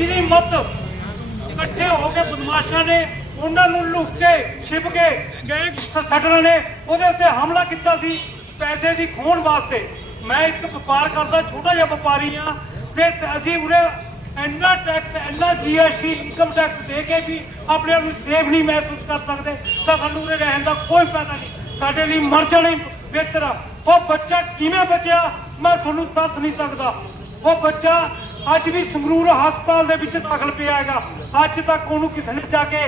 ਵਿਧੀ ਮਤ ਇਕੱਠੇ ਹੋ ਕੇ ਬਦਮਾਸ਼ਾਂ ਨੇ ਉਹਨਾਂ ਨੂੰ ਲੁੱਟ ਕੇ, ਛਿਪ ਕੇ ਗੈਂਗਸਟਰਾਂ ਨੇ ਉਹਦੇ ਉੱਤੇ ਹਮਲਾ ਕੀਤਾ ਸੀ ਪੈਸੇ ਦੀ ਖੋਣ ਵਾਸਤੇ। ਮੈਂ ਇੱਕ ਵਪਾਰ ਕਰਦਾ, ਛੋਟਾ ਜਿਹਾ ਵਪਾਰੀ ਆ ਤੇ ਅਸੀਂ ਉਰੇ ਇੰਨਾ ਟੈਕਸ ਇੰਨਾ ਜੀਐਸਟੀ ਇਨਕਮ ਟੈਕਸ ਦੇ ਕੇ ਵੀ ਆਪਣੇ ਆਪ ਨੂੰ ਸੇਫ ਨਹੀਂ ਮਹਿਸੂਸ ਕਰ ਸਕਦੇ, ਤਾਂ ਸਾਨੂੰ ਉਰੇ ਰਹਿਣ ਦਾ ਕੋਈ ਫਾਇਦਾ ਨਹੀਂ। ਸਾਡੇ ਲਈ ਮਰ ਜਾਣਾ ਹੀ ਬਿਹਤਰ ਉਹ ਬੱਚਾ ਕਿਵੇਂ ਬਚਿਆ, ਮੈਂ ਤੁਹਾਨੂੰ ਦੱਸ ਨਹੀਂ ਸਕਦਾ। ਉਹ ਬੱਚਾ ਅੱਜ ਵੀ ਸੰਗਰੂਰ ਹਸਪਤਾਲ ਦੇ ਵਿੱਚ ਦਾਖਲ ਪਿਆ ਹੈਗਾ। ਅੱਜ ਤੱਕ ਉਹਨੂੰ ਕਿਸੇ ਨੇ ਜਾ ਕੇ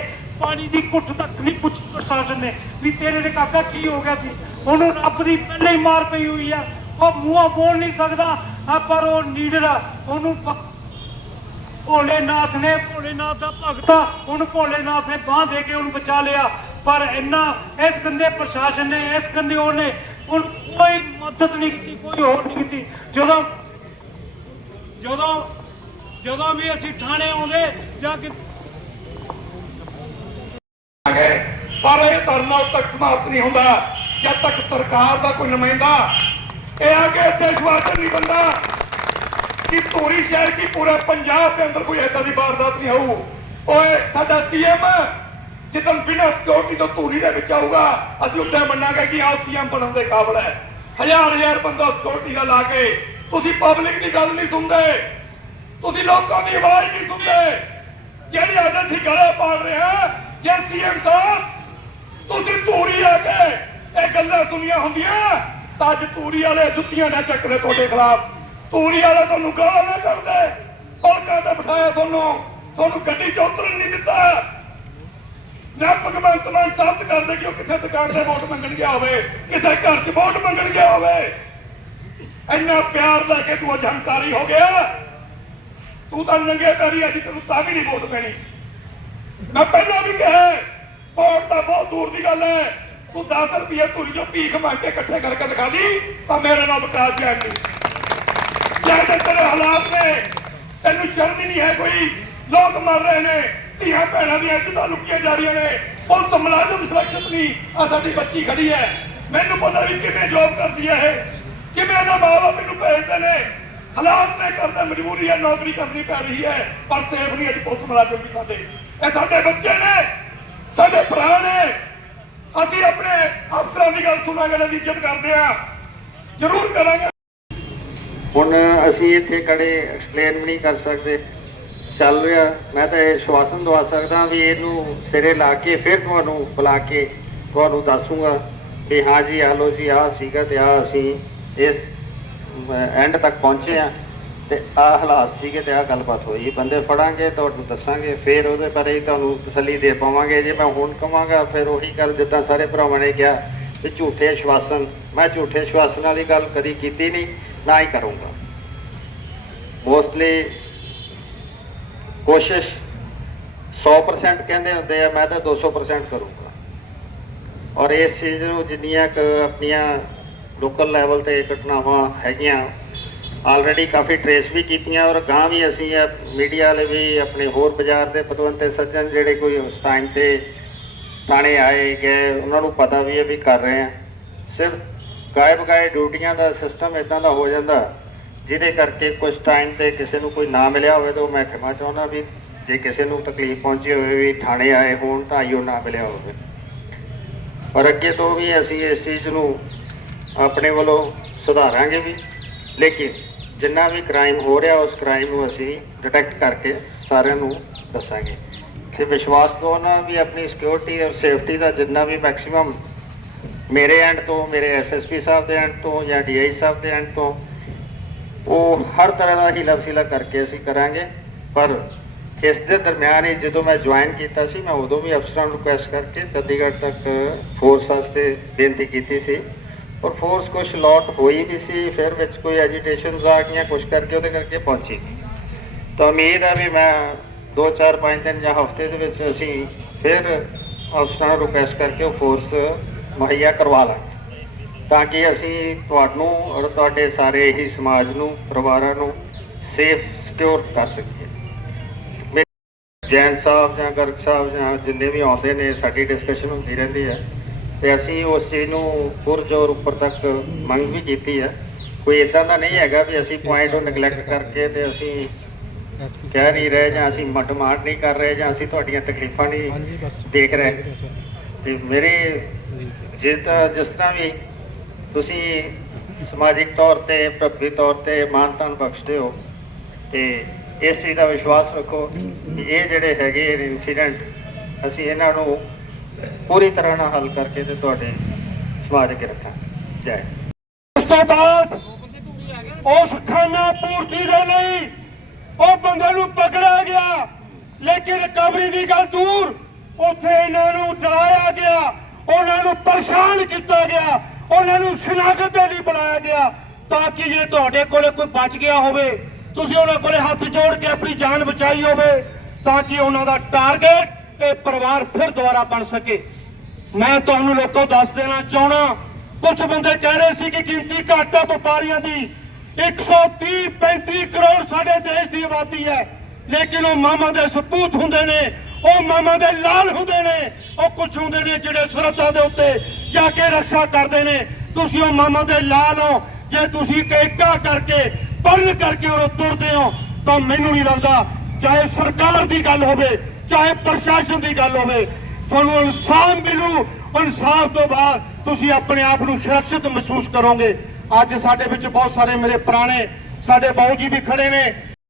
ਪਾਣੀ ਦੀ ਘੁੱਟ ਤੱਕ ਨਹੀਂ ਪੁੱਛੀ, ਪ੍ਰਸ਼ਾਸਨ ਨੇ ਵੀ ਤੇਰੇ ਦੇ ਕਾਕਾ ਕੀ ਹੋ ਗਿਆ ਸੀ? ਉਹਨੂੰ ਰੱਬ ਦੀ ਪਹਿਲੇ ਹੀ ਮਾਰ ਪਈ ਹੋਈ ਆ। ਉਹ ਮੂੰਹੋਂ ਬੋਲ ਨਹੀਂ ਸਕਦਾ, ਆ ਪਰ ਉਹ ਨੀਡਰ ਉਹਨੂੰ ਭੋਲੇਨਾਥ ਨੇ, ਭੋਲੇਨਾਥ ਦਾ ਭਗਤਾ ਉਹਨੂੰ ਭੋਲੇਨਾਥ ਨੇ ਬਾਹ ਦੇ ਕੇ ਉਹਨੂੰ ਬਚਾ ਲਿਆ। ਪਰ ਇੰਨਾ, ਇਸ ਗੰਦੇ ਪ੍ਰਸ਼ਾਸਨ ਨੇ, ਇਸ ਗੰਦੇ ਉਹਨੇ ਉਹਨੂੰ ਕੋਈ ਮਦਦ ਨਹੀਂ ਕੀਤੀ, ਕੋਈ ਹੋਰ ਨਹੀਂ ਕੀਤੀ। ਜਦੋਂ ਜਦੋਂ ਜਦੋਂ ਵੀ ਅਸੀਂ ਥਾਣੇ ਆਉਂਦੇ ਜਾਂ ਕਿ ਗਏ ਪਰ ਇਹ ਧਰਨਾ ਉਦੋਂ ਤੱਕ ਸਮਾਪਤ ਨਹੀਂ ਹੁੰਦਾ। ਜਦ ਤੱਕ ਸਰਕਾਰ ਦਾ ਕੋਈ ਨੁਮਾਇੰਦਾ, ਇਹ ਆ ਕੇ ਇੱਥੇ ਨਹੀਂ ਬੰਦਾ ਕਿ ਧੂਰੀ ਸ਼ਹਿਰ ਕੀ ਪੂਰੇ ਪੰਜਾਬ ਦੇ ਅੰਦਰ ਕੋਈ ਏਦਾਂ ਦੀ ਵਾਰਦਾਤ ਨਹੀਂ ਹੋਊ। ਓਏ, ਸਾਡਾ ਸੀਐਮ ਜਿੱਦਨ ਬਿਨਾਂ ਸਿਕਿਉਰਿਟੀ ਤੋਂ ਧੂਰੀ ਦੇ ਵਿੱਚ ਆਊਗਾ, ਅਸੀਂ ਉੱਤੇ ਮੰਨਾਂਗੇ ਕਿ ਆਹ ਸੀਐਮ ਬਣਨ ਦੇ ਕਾਬਲ ਹੈ। ਹਜ਼ਾਰ ਹਜ਼ਾਰ ਬੰਦਾ ਸਿਕਿਉਰਿਟੀ ਦਾ ਲਾ ਕੇ ਤੁਸੀਂ ਪਬਲਿਕ ਦੀ ਗੱਲ ਨਹੀਂ ਸੁਣਦੇ। ਤੁਸੀਂ ਲੋਕਾਂ ਦੀ ਆਵਾਜ਼ ਨਹੀਂ ਸੁਣਦੇ। ਜਿਹੜੀ ਅੱਜ ਅਸੀਂ ਗਲੇ ਪਾੜ ਰਹੇ ਹਾਂ, ਜੇ ਸੀਐਮ ਸਾਹਿਬ, ਤੁਸੀਂ ਧੂਰੀ ਆ ਕੇ ਇਹ ਗੱਲਾਂ ਸੁਣੀਆਂ ਹੁੰਦੀਆਂ, ਤਾਂ ਅੱਜ ਧੂਰੀ ਵਾਲੇ ਜੁੱਤੀਆਂ ਨਾ ਚੱਕਦੇ ਤੁਹਾਡੇ ਖਿਲਾਫ। ਧੂਰੀ ਵਾਲੇ ਤੁਹਾਨੂੰ ਗਾਲਾਂ ਨਾ ਕਰਦੇ ਪਲਕਾਂ ਤੇ ਬਿਠਾਇਆ ਤੁਹਾਨੂੰ। ਤੁਹਾਨੂੰ ਗੱਡੀ 'ਚ ਉਤਰਨ ਨਹੀਂ ਦਿੱਤਾ। ਨਾ ਭਗਵੰਤ ਮਾਨ ਸਾਬਤ ਕਰਦੇ ਕਿ ਉਹ ਕਿਸੇ ਦੁਕਾਨ ਤੇ ਵੋਟ ਮੰਗਣ ਗਿਆ ਹੋਵੇ, ਕਿਸੇ ਘਰ 'ਚ ਵੋਟ ਮੰਗਣ ਗਿਆ ਹੋਵੇ। ਇੰਨਾ ਪਿਆਰ ਲੈ ਕੇ ਤੂੰ ਅੱਜ ਹੰਕਾਰੀ ਹੋ ਗਿਆ। ਤੂੰ ਤਾਂ ਨੰਗੇ ਪੈਰੀ ਅੱਜ ਤੈਨੂੰ ਤਾਂ ਵੀ ਨਹੀਂ ਵੋਟ ਪੈਣੀ। ਮੈਂ ਪਹਿਲਾਂ ਵੀ ਕਿਹਾ ਵੋਟ ਤਾਂ ਬਹੁਤ ਦੂਰ ਦੀ ਗੱਲ ਹੈ। ਤੂੰ 10 ਰੁਪਏ ਤੁਰ ਜੋ ਭੀਖ ਮੰਗ ਕੇ ਇਕੱਠੇ ਕਰਕੇ ਦਿਖਾ ਦੀ, ਤਾਂ ਮੇਰੇ ਨਾਲ ਵਿਕਾਸ ਜਾਣ ਨਹੀਂ ਜਿਹੜੇ ਤੇਰੇ ਹਾਲਾਤ ਨੇ। ਤੈਨੂੰ ਸ਼ਰਮ ਹੀ ਨਹੀਂ ਹੈ ਕੋਈ। ਲੋਕ ਮਰ ਰਹੇ ਨੇ। ਧੀਆਂ ਭੈਣਾਂ ਦੀਆਂ ਇੱਜ਼ਤਾਂ ਲੁੱਟੀਆਂ ਜਾ ਰਹੀਆਂ ਨੇ। ਪੁਲਿਸ ਮੁਲਾਜ਼ਮ ਸੁਰੱਖਿਅਤ ਨਹੀਂ। ਆ ਸਾਡੀ ਬੱਚੀ ਖੜੀ ਹੈ। ਮੈਨੂੰ ਪਤਾ ਵੀ ਕਿਵੇਂ ਜੋਬ ਕਰਦੀ ਹੈ ਇਹ। ਕਿਵੇਂ ਇਹਨਾਂ ਮਾਂ ਮੈਨੂੰ ਭੇਜਦੇ ਨੇ ਹਾਲਾਤ ਨੇ ਕਰਦੇ ਮਜਬੂਰੀ ਹੈ, ਨੌਕਰੀ ਕਰਨੀ ਪੈ ਰਹੀ ਹੈ, ਪਰ ਸੇਫ ਨਹੀਂ ਅੱਜ ਪੁਲਿਸ ਮੁਲਾਜ਼ਮ ਵੀ ਸਾਡੇ। ਇਹ ਸਾਡੇ ਬੱਚੇ ਨੇ, ਸਾਡੇ ਭਰਾ ਨੇ। ਅਸੀਂ ਆਪਣੇ ਅਫਸਰਾਂ ਦੀ ਗੱਲ ਸੁਣਾਂਗੇ ਇਹਨਾਂ ਇੱਜ਼ਤ ਕਰਦੇ ਆ ਜ਼ਰੂਰ ਕਰਾਂਗੇ। ਹੁਣ ਅਸੀਂ ਇੱਥੇ ਕੜੇ ਐਕਸਪਲੇਨ ਵੀ ਨਹੀਂ ਕਰ ਸਕਦੇ। ਚੱਲ ਰਿਹਾ, ਮੈਂ ਤਾਂ ਇਹ ਸ਼ਵਾਸਨ ਦਵਾ ਸਕਦਾ ਵੀ ਇਹਨੂੰ ਸਿਰੇ ਲਾ ਕੇ, ਫਿਰ ਤੁਹਾਨੂੰ ਬੁਲਾ ਕੇ ਤੁਹਾਨੂੰ ਦੱਸੂਗਾ ਕਿ ਹਾਂ ਜੀ ਆ ਲੋ ਜੀ ਆ ਸੀਗਾ ਤੇ ਆ ਅਸੀਂ ਇਸ ਐਂਡ ਤੱਕ ਪਹੁੰਚੇ ਆ ਤੇ ਆ ਹਾਲਾਤ ਸੀਗੇ ਤੇ ਆ ਗੱਲਬਾਤ ਹੋਈ। ਬੰਦੇ ਫੜਾਂਗੇ, ਤੁਹਾਨੂੰ ਦੱਸਾਂਗੇ, ਫਿਰ ਉਹਦੇ ਬਾਰੇ ਤੁਹਾਨੂੰ ਤਸੱਲੀ ਦੇ ਪਾਵਾਂਗੇ। ਜੇ ਮੈਂ ਹੁਣ ਕਵਾਂਗਾ, ਫਿਰ ਉਹੀ ਗੱਲ ਜਿੱਦਾਂ ਸਾਰੇ ਭਰਾਵਾਂ ਨੇ ਕਿਹਾ ਵੀ ਝੂਠੇ ਸ਼ਵਾਸਨ ਮੈਂ ਝੂਠੇ ਸ਼ਵਾਸਨ ਵਾਲੀ ਗੱਲ ਕਦੀ ਕੀਤੀ ਨਹੀਂ, ਨਾ ਹੀ ਕਰੂੰਗਾ। ਮੋਸਟਲੀ ਕੋਸ਼ਿਸ਼ 100% ਕਹਿੰਦੇ ਹੁੰਦੇ ਆ, ਮੈਂ ਤਾਂ 200% ਕਰੂੰਗਾ। ਔਰ ਇਸ ਚੀਜ਼ ਨੂੰ ਜਿੰਨੀਆਂ ਕੁ ਆਪਣੀਆਂ ਲੋਕਲ ਲੈਵਲ ਤੇ ਘਟਨਾਵਾਂ ਹੈਗੀਆਂ। ਆਲਰੇਡੀ ਕਾਫੀ ਟਰੇਸ ਵੀ ਕੀਤੀਆਂ ਔਰ ਗਾਂ ਵੀ ਅਸੀਂ ਮੀਡੀਆ ਵਾਲੇ ਵੀ ਆਪਣੇ ਹੋਰ ਬਾਜ਼ਾਰ ਦੇ ਪਤਵੰਤੇ ਸੱਜਣ ਜਿਹੜੇ ਕੋਈ ਉਸ ਟਾਈਮ ਤੇ ਥਾਣੇ ਆਏ, ਗਏ, ਉਹਨਾਂ ਨੂੰ ਪਤਾ ਵੀ ਹੈ ਵੀ ਕਰ ਰਹੇ ਆ। ਸਿਰਫ ਗਾਇਬ ਗਾਏ ਡਿਊਟੀਆਂ ਦਾ ਸਿਸਟਮ ਇਦਾਂ ਦਾ ਹੋ ਜਾਂਦਾ, ਜਿਹਦੇ ਕਰਕੇ ਕੁਝ ਟਾਈਮ ਤੇ ਕਿਸੇ ਨੂੰ ਕੋਈ ਨਾ ਮਿਲਿਆ ਹੋਵੇ ਤਾਂ ਮੈਂ ਖਿਮਾ ਚਾਹੁੰਦਾ ਵੀ ਜੇ ਕਿਸੇ ਨੂੰ ਤਕਲੀਫ ਪਹੁੰਚੀ ਹੋਵੇ ਵੀ ਥਾਣੇ ਆਏ ਹੋਣ ਤਾਂ ਆਈਓ ਨਾ ਮਿਲਿਆ ਹੋਵੇ। ਪਰ ਅੱਗੇ ਤੋਂ ਵੀ ਅਸੀਂ ਇਸ ਚੀਜ਼ ਨੂੰ ਆਪਣੇ ਵੱਲੋਂ ਸੁਧਾਰਾਂਗੇ ਵੀ। ਲੇਕਿਨ ਜਿੰਨਾ ਵੀ ਕ੍ਰਾਈਮ ਹੋ ਰਿਹਾ, ਉਸ ਕ੍ਰਾਈਮ ਨੂੰ ਅਸੀਂ ਡਿਟੈਕਟ ਕਰਕੇ ਸਾਰਿਆਂ ਨੂੰ ਦੱਸਾਂਗੇ। ਤੇ ਵਿਸ਼ਵਾਸ ਤੋਂ ਨਾ ਵੀ ਆਪਣੀ ਸਿਕਿਉਰਿਟੀ ਔਰ ਸੇਫਟੀ ਦਾ ਜਿੰਨਾ ਵੀ ਮੈਕਸਿਮਮ ਮੇਰੇ ਐਂਡ ਤੋਂ, ਮੇਰੇ ਐਸਐਸਪੀ ਸਾਹਿਬ ਦੇ ਐਂਡ ਤੋਂ ਜਾਂ ਡੀਆਈ ਸਾਹਿਬ ਦੇ ਐਂਡ ਤੋਂ, ਉਹ ਹਰ ਤਰ੍ਹਾਂ ਦਾ ਹੀਲਾ ਵਸੀਲਾ ਕਰਕੇ ਅਸੀਂ ਕਰਾਂਗੇ। ਪਰ ਇਸ ਦੇ ਦਰਮਿਆਨ ਹੀ ਜਦੋਂ ਮੈਂ ਜੁਆਇਨ ਕੀਤਾ ਸੀ, ਮੈਂ ਉਦੋਂ ਵੀ ਅਫਸਰਾਂ ਨੂੰ ਰਿਕੁਐਸਟ ਕਰਕੇ ਚੰਡੀਗੜ੍ਹ ਤੱਕ ਫੋਰਸ ਵਾਸਤੇ ਬੇਨਤੀ ਕੀਤੀ ਸੀ। ਔਰ ਫੋਰਸ ਕੁਝ ਲੋਟ ਹੋਈ ਨਹੀਂ ਸੀ, ਫਿਰ ਵਿੱਚ ਕੋਈ ਐਜੀਟੇਸ਼ਨਸ ਆ ਗਈਆਂ ਕੁਝ ਕਰਕੇ ਉਹਦੇ ਕਰਕੇ ਪਹੁੰਚੀ। ਨਹੀਂ। ਤਾਂ ਉਮੀਦ ਹੈ ਵੀ ਮੈਂ 2 4 5 ਦਿਨ ਜਾਂ ਹਫ਼ਤੇ ਦੇ ਵਿੱਚ ਅਸੀਂ ਫਿਰ ਅਫਸਰਾਂ ਨੂੰ ਰਿਕੁਐਸਟ ਕਰਕੇ ਉਹ ਫੋਰਸ ਮੁਹੱਈਆ ਕਰਵਾ ਲਾਂਗੇ। ਤਾਂ ਕਿ ਅਸੀਂ ਤੁਹਾਨੂੰ ਔਰ ਤੁਹਾਡੇ ਸਾਰੇ ਹੀ ਸਮਾਜ ਨੂੰ, ਪਰਿਵਾਰਾਂ ਨੂੰ ਸੇਫ ਸਿਕਿਉਰ ਕਰ ਸਕੀਏ। ਜੈਨ ਸਾਹਿਬ ਜਾਂ ਗਰਗ ਸਾਹਿਬ ਜਾਂ ਜਿੰਨੇ ਵੀ ਆਉਂਦੇ ਨੇ, ਸਾਡੀ ਡਿਸਕਸ਼ਨ ਹੁੰਦੀ ਰਹਿੰਦੀ ਹੈ। ਤੇ ਅਸੀਂ ਉਸ ਚੀਜ਼ ਨੂੰ ਪੁਰਜੋਰ ਉੱਪਰ ਤੱਕ ਮੰਗ ਵੀ ਕੀਤੀ ਹੈ ਕੋਈ ਇਦਾਂ ਦਾ ਨਹੀਂ ਹੈਗਾ ਵੀ ਅਸੀਂ ਪੁਆਇੰਟ ਨੂੰ ਨੈਗਲੈਕਟ ਕਰਕੇ ਤੇ ਅਸੀਂ ਕਹਿ ਨਹੀਂ ਰਹੇ ਜਾਂ ਅਸੀਂ ਡਿਮਾਂਡ ਨਹੀਂ ਕਰ ਰਹੇ ਜਾਂ ਅਸੀਂ ਤੁਹਾਡੀਆਂ ਤਕਲੀਫਾਂ ਨਹੀਂ ਦੇਖ ਰਹੇ। ਤੇ ਮੇਰੇ ਜੇ ਤਾਂ ਜਿਸ ਤਰ੍ਹਾਂ ਵੀ ਤੁਸੀਂ ਸਮਾਜਿਕ ਤੌਰ ਤੇ ਪ੍ਰਭਵੀ ਤੌਰ ਤੇ ਮਾਨਤਾਨ ਬਖਸ਼ਦੇ ਹੋ ਤੇ ਇਸ ਚੀਜ਼ ਦਾ ਵਿਸ਼ਵਾਸ ਰੱਖੋ ਕਿ ਇਹ ਜਿਹੜੇ ਹੈਗੇ ਇਨਸੀਡੈਂਟ ਅਸੀਂ ਇਹਨਾਂ ਨੂੰ ਪੂਰੀ ਤਰ੍ਹਾਂ ਨਾਲ ਹੱਲ ਕਰਕੇ ਤੇ ਤੁਹਾਡੇ ਸਮਾਜ ਅੱਗੇ ਰੱਖਾਂਗੇ ਜੈ। ਉਸ ਤੋਂ ਬਾਅਦ ਉਸ ਖਾਨਾ ਪੂਰਤੀ ਦੇ ਲਈ ਉਹ ਬੰਦੇ ਨੂੰ ਪਕੜਿਆ ਗਿਆ ਲੇਕਿਨ ਰਿਕਵਰੀ ਦੀ ਗੱਲ ਦੂਰ। ਉੱਥੇ ਇਹਨਾਂ ਨੂੰ ਡਰਾਇਆ ਗਿਆ ਉਹਨਾਂ ਨੂੰ ਪਰੇਸ਼ਾਨ ਕੀਤਾ ਗਿਆ ਉਹਨਾਂ ਨੂੰ ਸ਼ਨਾਖਤ ਦੇ ਲਈ ਬੁਲਾਇਆ ਗਿਆ ਤਾਂ ਕਿ ਜੇ ਤੁਹਾਡੇ ਕੋਲੇ ਕੋਈ ਬਚ ਗਿਆ ਹੋਵੇ ਤੁਸੀਂ ਉਹਨਾਂ ਕੋਲੇ ਹੱਥ ਜੋੜ ਕੇ ਆਪਣੀ ਜਾਨ ਬਚਾਈ ਹੋਵੇ ਤਾਂ ਕਿ ਉਹਨਾਂ ਦਾ ਟਾਰਗੇਟ ਇਹ ਪਰਿਵਾਰ ਫਿਰ ਦੁਬਾਰਾ ਬਣ ਸਕੇ। ਮੈਂ ਤੁਹਾਨੂੰ ਲੋਕੋ ਦੱਸ ਦੇਣਾ ਚਾਹਣਾ ਕੁਝ ਬੰਦੇ ਕਹਿ ਰਹੇ ਸੀ ਕਿ ਗਿਣਤੀ ਘੱਟ ਹੈ ਵਪਾਰੀਆਂ ਦੀ। 130 35 ਕਰੋੜ ਸਾਡੇ ਦੇਸ਼ ਦੀ ਆਬਾਦੀ ਹੈ। ਲੇਕਿਨ ਉਹ ਮਾਮਾ ਦੇ ਸਪੂਤ ਹੁੰਦੇ ਨੇ, ਉਹ ਮਾਮਾ ਦੇ ਲਾਲ ਹੁੰਦੇ ਨੇ, ਉਹ ਕੁਝ ਹੁੰਦੇ ਨੇ ਜਿਹੜੇ ਸਰਹੱਦਾਂ ਦੇ ਉੱਤੇ ਜਾ ਕੇ ਰੱਖਿਆ ਕਰਦੇ ਨੇ। ਤੁਸੀਂ ਉਹ ਮਾਮਾ ਦੇ ਲਾਲ ਹੋ, ਜੇ ਤੁਸੀਂ ਕੇਕਾ ਕਰਕੇ ਪਰਨ ਕਰਕੇ ਉਹ ਤੁਰਦੇ ਹੋ, ਤਾਂ ਮੈਨੂੰ ਨਹੀਂ ਲੱਗਦਾ, ਚਾਹੇ ਸਰਕਾਰ ਦੀ ਗੱਲ ਹੋਵੇ ਚਾਹੇ ਪ੍ਰਸ਼ਾਸਨ ਦੀ ਗੱਲ ਹੋਵੇ, ਤੁਹਾਨੂੰ ਇਨਸਾਫ ਮਿਲੂ। ਇਨਸਾਫ ਤੋਂ ਬਾਅਦ ਤੁਸੀਂ ਆਪਣੇ ਆਪ ਨੂੰ ਸੁਰੱਖਿਅਤ ਮਹਿਸੂਸ ਕਰੋਗੇ। ਅੱਜ ਸਾਡੇ ਵਿੱਚ ਬਹੁਤ ਸਾਰੇ ਮੇਰੇ ਪੁਰਾਣੇ, ਸਾਡੇ ਬਾਊ ਜੀ ਵੀ ਖੜੇ ਨੇ।